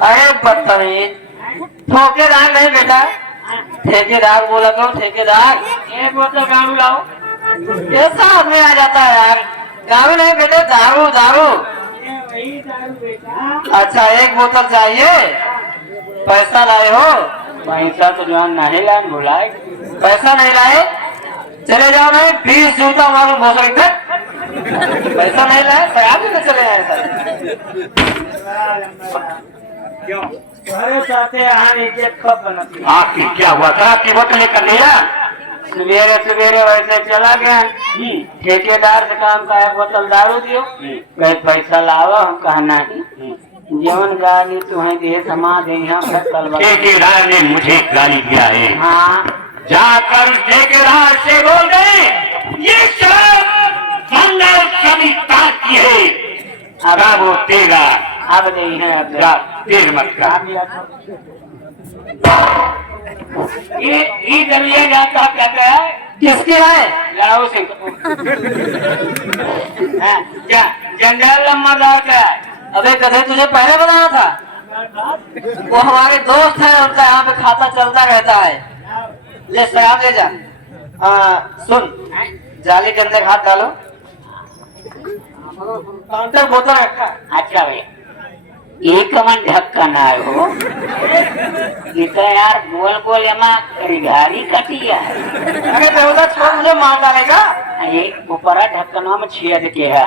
अरे बदतमीज, ठोकेदार नहीं बेटा, ठेकेदार बोला करो, ठेकेदार। एक बोतल दारू लाओ। कैसा आदमी आ जाता है यार, दारू नहीं बेटे, दारू दारू। वही दारू बेटा। अच्छा एक बोतल चाहिए, पैसा लाए हो? पैसा तो जो नहीं लाए बुलाए। पैसा नहीं लाए, चले जाओ, नहीं 20 जूता मारो भोसड़ी तक। पैसा नहीं लाए, शराब में चले आए सर। क्यों अरे चाहते यहाँ इज्जत कब बनती? आपकी क्या हुआ, शराब की बोतल लेकर लिया? सवेरे सवेरे वैसे चला गया, ठेकेदार से काम का एक बोतल दारू दियो, कहे पैसा लाओ, हम कहा नहीं, जीवन गाली तुम्हें दे समा दे यहाँ ठेकेदार ने मुझे गाली दिया है। हाँ जाकर ठेकेदार से बोल गए, ये शराब मंगल समिता की है, अब वो तेरा, अब नहीं है, अब तेर मत का। ये दलिया जाता कहता है किसकी है? लड़ाऊ सिंह। जनरल नंबरदार का है। अबे कदे तुझे पहले बताया था, वो हमारे दोस्त है, उनका यहाँ पे खाता चलता रहता है। ले शराब ले जा। सुन, जाली के अंदर हाथ डालो, काउंटर बोतल रखा। अच्छा भाई एक मन ढक्कन आए हो, ये तो यार गोल गोल एमा घारी कटिया है। अरे बेहुदा छोड़, मुझे मार डालेगा। ये ऊपर ढक्कनों में छेद के है।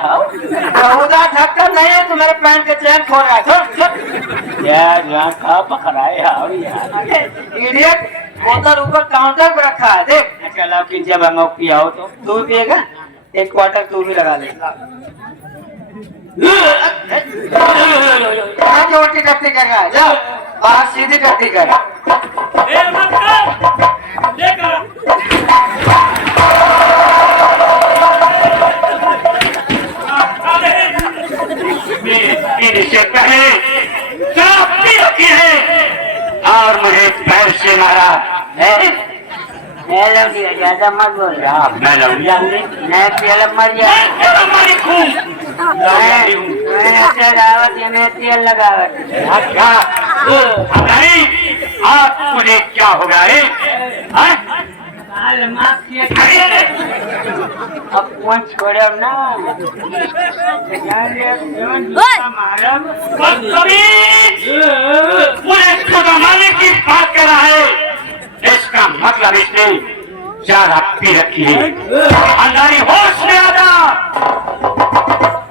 बेहुदा ढक्कन नहीं है, तो मेरे पैंट के चैन खोल रहा है। छोड़ यार यहाँ का पकड़ाए यार, इडियट, बोतल ऊपर काउंटर पे रखा है, देख। चलो कि जब हम पियाओ तो तू भी पिएगा, एक क्वार्टर तू भी लगा ले। उल्टी टट्टी कर रहा है, जाओ बाहर सीधी टट्टी कर। से पहले शराब पी रखी है और मुझे पैर से मारा है। ज्यादा मत बोल, मैं लौंडिया हूँ, मैं तेल मर जाए, हमारी खून तेल लगावत। आप मुझे क्या हो गया है? अब कौन छोड़ो ना, मुझे छुड़वाने की बात कर रहा है, इसका मतलब इसने ज्यादा पी रखी है। अंधारी होश में आ जा,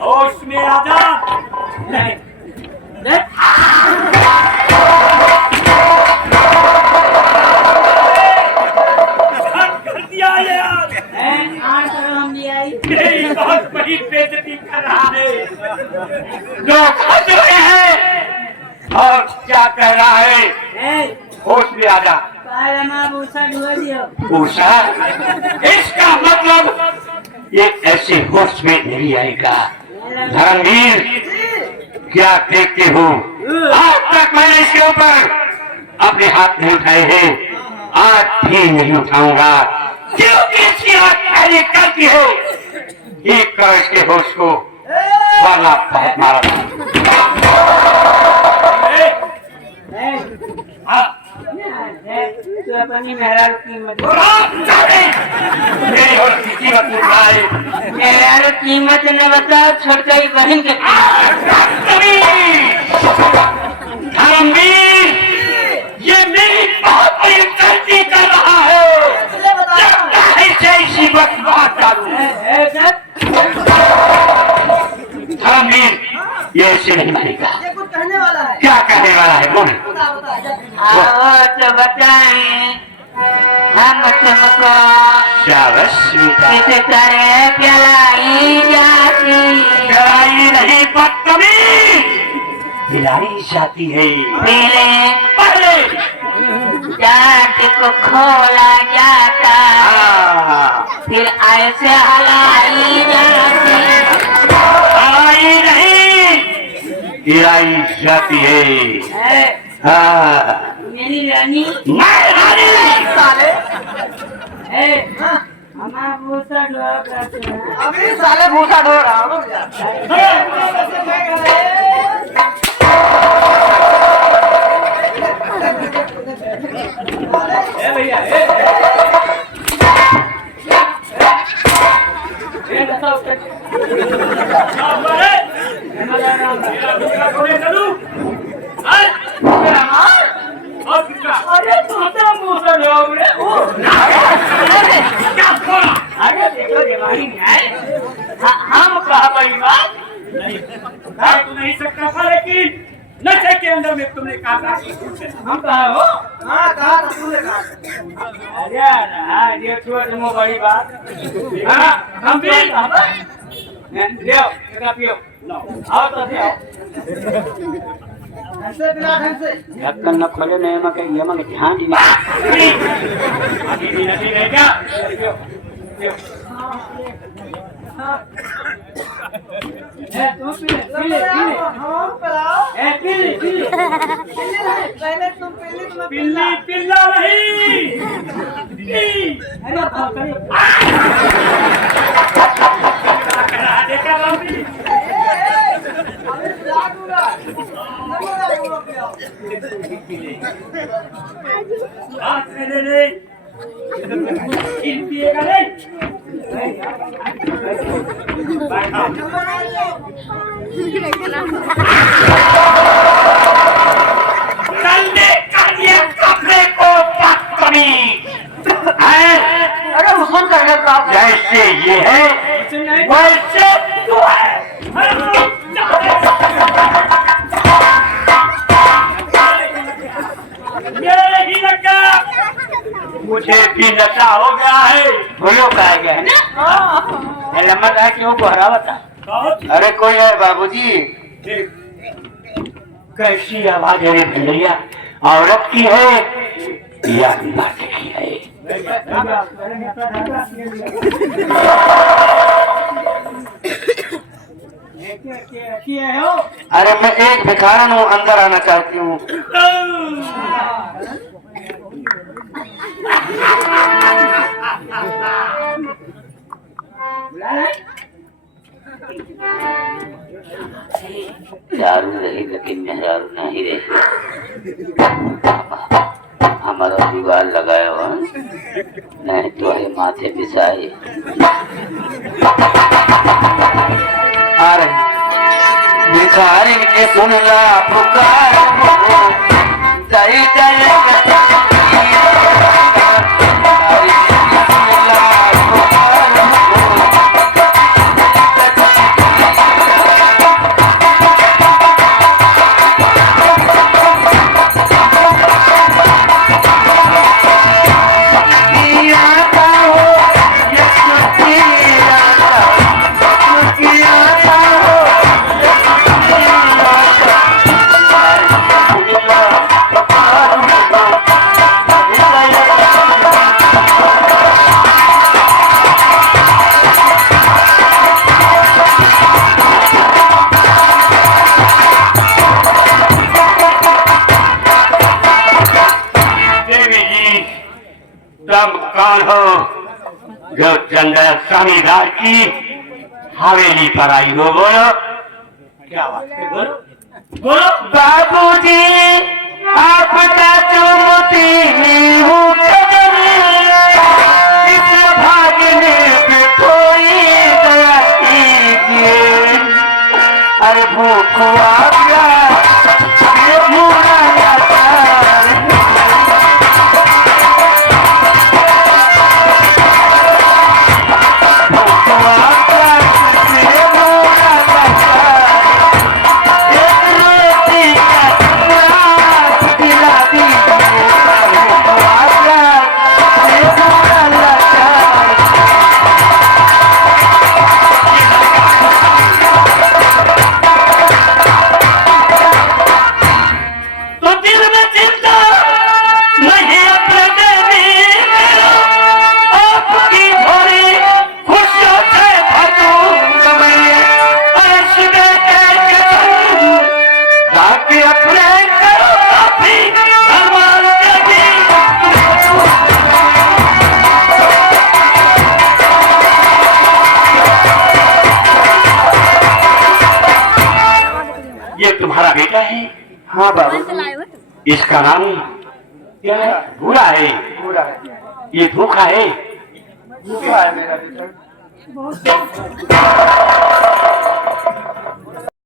होश में आ जा। बहुत बड़ी बेइज्जती कर रहा है, लोग हंस रहे हैं और क्या कर रहा है? होश में आ जा। भूसा, इसका मतलब ये ऐसे होश में नहीं आएगा। धर्मवीर, क्या देखते हो? आज तक मैंने इसके ऊपर अपने हाथ नहीं उठाए हैं, आज भी नहीं उठाऊंगा, क्योंकि इसकी हाथ पहले करती है। एक करो इसके होश को, वरना बहुत मारा। अपनी मेहरा कीमत कीमत न बताओ, छोटा ही बहन के ये मेरी बहुत बड़ी गलती कर रहा है, इसी वक्त बात करूं। धर्मवीर, ये ऐसे नहीं मानेगा। कुछ कहने वाला है। क्या कहने वाला है? बोल। तो बताएं हम तुमको किस तरह पिलाई जाती, पिलाई नहीं बदतमीज, पिलाई जाती है। पहले जाट को खोला जाता, फिर ऐसे हलाई जाती, हलाई नहीं, पिलाई जाती है। मेरी रानी रानी साले हमारा भूसा ढोआ करते हैं। अभी साले भूसा ढो रहा हूँ। अरे तुमसे मुंह से लोग रे अरे देखो दिवाली है हम कहा भाई बात नहीं तो नहीं सकता था, लेकिन नशे के अंदर में तुमने कहा था कि हम कहा हो हाँ कहा था तूने कहा। अरे हाँ ये छोड़ दो बड़ी बात हाँ हम भी ले आओ एक पियो आओ तो ले आओ ढंग से बिना ढंग से ढक्कन न खोले नहीं मके ये मके ध्यान दी अभी भी नहीं रहेगा। तू पीले हम पिलाओ पीले पहले तुम पहले तुम पिल्ली पिल्ला नहीं अरे बाप रे देखा रामजी अरे पिला दूंगा हाथ में ले ले पिएगा नहीं कंधे का ये कपड़े को बदतमीज है। अरे हुस्न करने का जैसे ये है वैसे तू है। ये ही लगा मुझे भी नशा हो गया है। बोलो कहा गया है ना लम्बा था क्यों कोहरा बता अरे कोई है बाबूजी। कैसी आवाज है भिंडरिया, औरत की है या नाटे की है? अरे मैं एक भिखारन हूँ, अंदर आना चाहती हूँ। दारू रही लेकिन मेहरारू नहीं रही। हमारा दीवार लगाया हुआ नहीं तो है माथे पिसाई। अरे भिखारी के सुन ला पुकार दई जाएगा। कौन हो जो जंगल जमींदार की हवेली पर आई हो? बोलो क्या बात है, बोलो बोलो। बाबूजी आपका जो मोती हूँ इस भागने पे थोड़ी दया कीजिए। अरे भूख आ गया ये भूरा जाता तुम्हारा बेटा है? हाँ बाबू। इसका नाम क्या है? भूरा है। भूरा है। ये भूखा है। भूखा है मेरा बेटा।